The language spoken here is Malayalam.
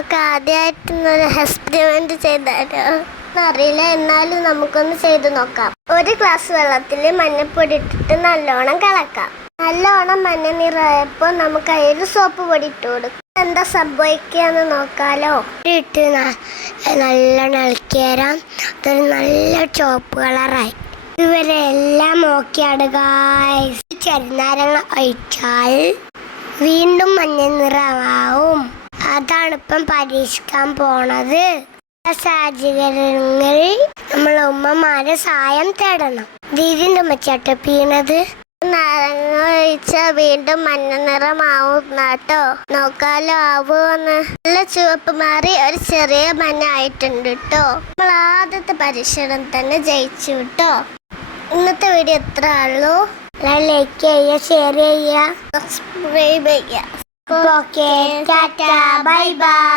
നമുക്ക് ആദ്യമായിട്ടൊരു എക്സ്പെരിമെന്റ് ചെയ്താലോ അറിയില്ല, എന്നാലും നമുക്കൊന്ന് ചെയ്ത് നോക്കാം. ഒരു ഗ്ലാസ് വെള്ളത്തിൽ മഞ്ഞപ്പൊടി ഇട്ടിട്ട് നല്ലോണം കലക്കാം. നല്ലോണം മഞ്ഞ നിറയപ്പോൾ നമുക്ക് അതിൽ സോപ്പ് പൊടി ഇട്ട് കൊടുക്കാം. എന്താ സംഭവിക്കാന്ന് നോക്കാലോ. ഇട്ട് നല്ലോണം ഇളക്കിയേരാം. അതൊരു നല്ല ചുവപ്പ് കളറായി. ഇതുവരെ എല്ലാം നോക്കിയാണ് ഗായ്സ്. ചെറുനാരങ്ങ ഒഴിച്ചാൽ വീണ്ടും മഞ്ഞ നിറമാവും. അതാണ് ഇപ്പം പരീക്ഷിക്കാൻ പോണത്. സാഹചര്യങ്ങളിൽ നമ്മൾ ഉമ്മമാരെ സഹായം തേടണം. ദീദിന്റെ ഉമ്മച്ചാട്ടോ പീണത്. നാരങ്ങ ഒഴിച്ചാൽ വീണ്ടും മഞ്ഞ നിറമാവും കേട്ടോ. നോക്കാലോ ആവുമെന്ന്. നല്ല ചുവപ്പ് മാറി ഒരു ചെറിയ മഞ്ഞ ആയിട്ടുണ്ട് കേട്ടോ. നമ്മൾ ആദ്യത്തെ പരീക്ഷണം തന്നെ ജയിച്ചു കേട്ടോ. ഇന്നത്തെ വീഡിയോ എത്ര ആളോ ലൈക്ക് ചെയ്യുക, ഷെയർ ചെയ്യുക, സബ്സ്ക്രൈബ് ചെയ്യുക. Okay, Tata, bye bye.